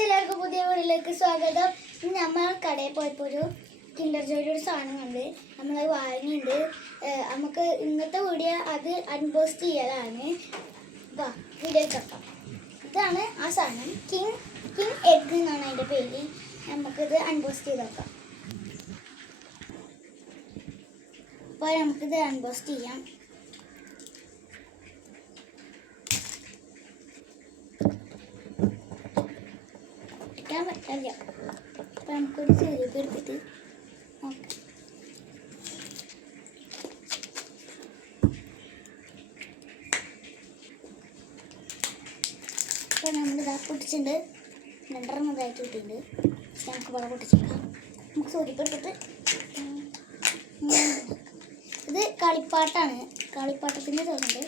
Guys, എല്ലാവർക്കും പുതിയ വീഡിയോയിലേക്ക് സ്വാഗതം. നമ്മൾ കടയിൽ പോയപ്പോൾ ഒരു കിൻഡർ ജോയുടെ ഒരു സാധനം കണ്ട് നമ്മളത് വാങ്ങിയിട്ടുണ്ട്. നമുക്ക് ഇന്നത്തെ വീഡിയോ അത് അൺബോക്സ് ചെയ്യലാണ്. വീഡിയോ കേൾക്കാം. ഇതാണ് ആ സാധനം. കിങ് എഗ് എന്നാണ് അതിൻ്റെ പേര്. നമുക്കിത് അൺബോക്സ് ചെയ്ത് നോക്കാം. അപ്പോൾ നമുക്കിത് അൺബോക്സ് ചെയ്യാം. പറ്റില്ല. അപ്പം നമുക്കൊരു ചെറിയൊക്കെ എടുത്തിട്ട് നോക്കാം. അപ്പോൾ നമ്മളിതാ പൊട്ടിച്ചിട്ടുണ്ട്. 2 ഇതായിട്ട് കിട്ടിയിട്ടുണ്ട്. നമുക്ക് ഇവിടെ പൊട്ടിച്ചേക്കാം. നമുക്ക് സൂര്യപ്പ് എടുത്തിട്ട് ഇത് കളിപ്പാട്ടാണ്. കളിപ്പാട്ടത്തിൻ്റെ തോന്നുന്നുണ്ട്.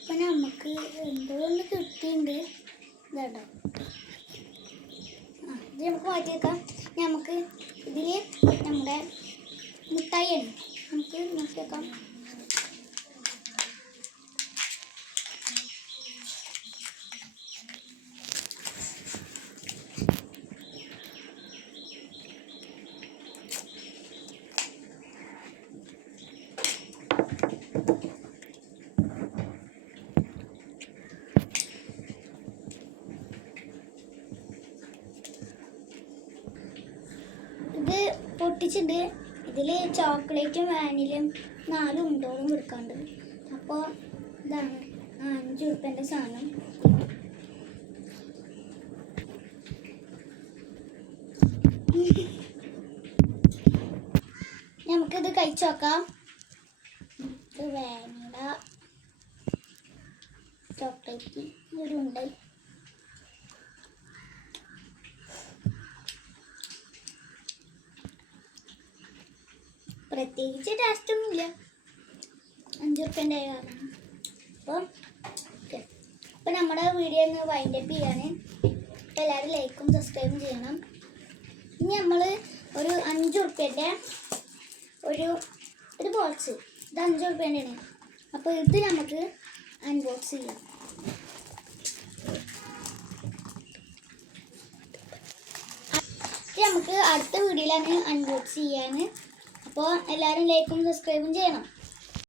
അപ്പം നമുക്ക് എന്തോ ഒന്ന് കിട്ടിയിട്ടുണ്ട്. ഇതാട്ടോ, ഇത് നമുക്ക് മാറ്റി വെക്കാം. നമുക്ക് ഇതിൽ നമ്മുടെ മിഠായിയാണ്. നമുക്ക് നോക്കി വെക്കാം. ഇത് പൊട്ടിച്ചിട്ട് ഇതിൽ ചോക്ലേറ്റും വാനിലയും 4 ഉണ്ടോളും കൊടുക്കാണ്ട്. അപ്പോൾ ഇതാണ് 5 ഉറുപ്പ്യൻ്റെ സാധനം. നമുക്കിത് കഴിച്ചു നോക്കാം. ഇത് വാനില ചോക്ലേറ്റ് ഒരു ഉണ്ട്. പ്രത്യേകിച്ച് ടേസ്റ്റൊന്നുമില്ല, 5 ഉറുപ്പ്യൻ്റെ കാരണം. അപ്പോൾ നമ്മുടെ വീഡിയോ ഒന്ന് വൈൻഡപ്പ് ചെയ്യാണ്. അപ്പോൾ എല്ലാവരും ലൈക്കും സബ്സ്ക്രൈബും ചെയ്യണം. ഇനി നമ്മൾ ഒരു 5 ഉറുപ്പ്യൻ്റെ ഒരു ബോക്സ്, ഇത് 5 ഉറുപ്പ്യൻ്റെയാണ്. അപ്പോൾ ഇത് നമുക്ക് അൺബോക്സ് ചെയ്യാം. നമുക്ക് അടുത്ത വീഡിയോയിലാണ് അൺബോക്സ് ചെയ്യാൻ. അപ്പോൾ എല്ലാവരും ലൈക്കും സബ്സ്ക്രൈബും ചെയ്യണം.